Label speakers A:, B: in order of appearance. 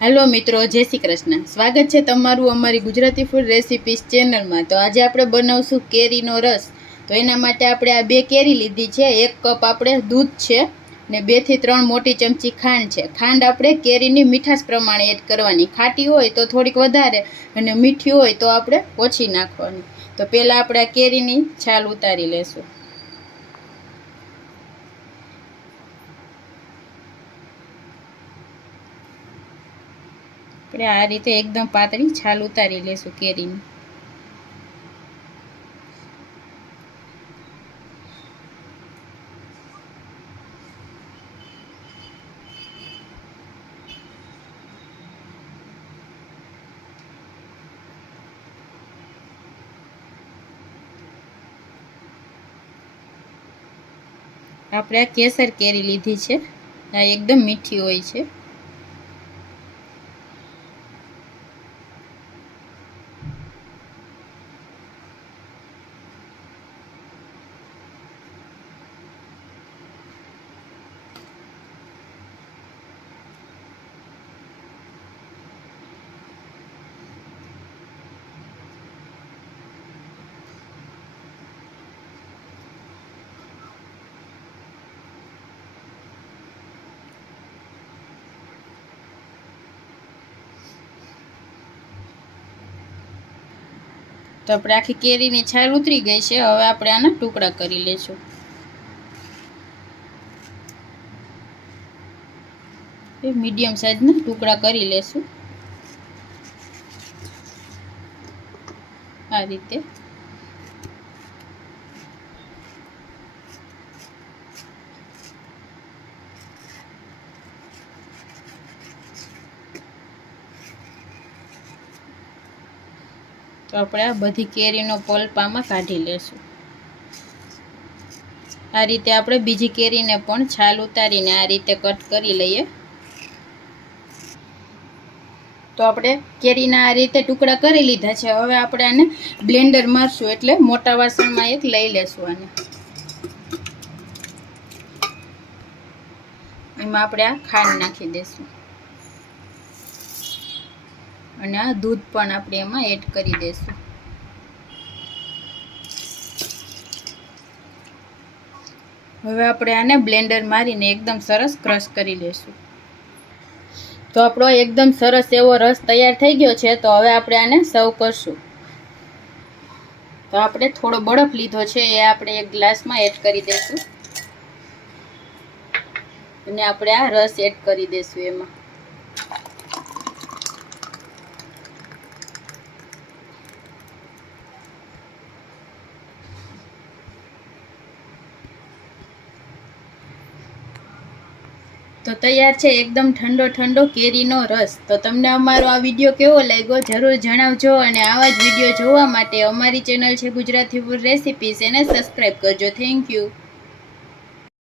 A: Hello મિત્રો, જય શ્રી કૃષ્ણ. સ્વાગત છે તમારું અમારી ગુજરાતી ફૂડ રેસિપીસ ચેનલમાં તો આજે આપણે બનાવશું કેરીનો રસ. તો એના માટે આપણે આ બે કેરી લીધી છે. એક કપ આપણે દૂધ છે ને બેથી ત્રણ મોટી ચમચી ખાંડ છે. ખાંડ આપણે કેરીની મીઠાશ પ્રમાણે એડ કરવાની. ખાટી હોય તો થોડીક વધારે અને મીઠી હોય તો આપણે ઓછી નાખવાની. તો પહેલાં આપણે આ કેરીની છાલ ઉતારી લેશું. આપણે આ રીતે એકદમ પાતળી છાલ ઉતારી લેશું કેરીની. આપણે આ કેસર કેરી લીધી છે. આ એકદમ મીઠી હોય છે. તો આપણે આખી કેરીની છાલ ઉતરી ગઈ છે. હવે આપણે આના ટુકડા કરી લેશું મીડિયમ સાઈઝના ટુકડા કરી લેશું આ રીતે. તો આપણે આ બધી કેરીનો પલ્પ આમાં કાઢી લેશું. આ રીતે આપણે બીજી કેરીને પણ છાલ ઉતારીને આ રીતે કટ કરી લઈએ. તો આપણે કેરીના આ રીતે ટુકડા કરી લીધા છે. હવે આપણે આને બ્લેન્ડર મારશું એટલે મોટા વાસણમાં એક લઈ લેશું આને. એમાં આપણે આ ખાંડ નાખી દઈશું અને આ દૂધ પણ આપણે એમાં એડ કરી દઈશું. હવે આપણે આને બ્લેન્ડર મારીને એકદમ સરસ ક્રશ કરી લઈશું. તો આપણો એકદમ સરસ એવો રસ તૈયાર થઈ ગયો છે, તો હવે આપણે આને સર્વ કરશું. તો આપણે થોડો બરફ લીધો છે, એ આપણે એક ગ્લાસમાં એડ કરી દઈશું. અને આપણે આ રસ એડ કરી દઈશું એમાં. તો તૈયાર છે એકદમ ઠંડો ઠંડો કેરીનો રસ. તો તમને અમારો આ વીડિયો કેવો લાગ્યો જરૂર જણાવજો અને આવા જ વીડિયો જોવા માટે અમારી ચેનલ છે ગુજરાતી ફૂડ રેસિપીઝ એને સબસ્ક્રાઈબ કરજો. Thank you.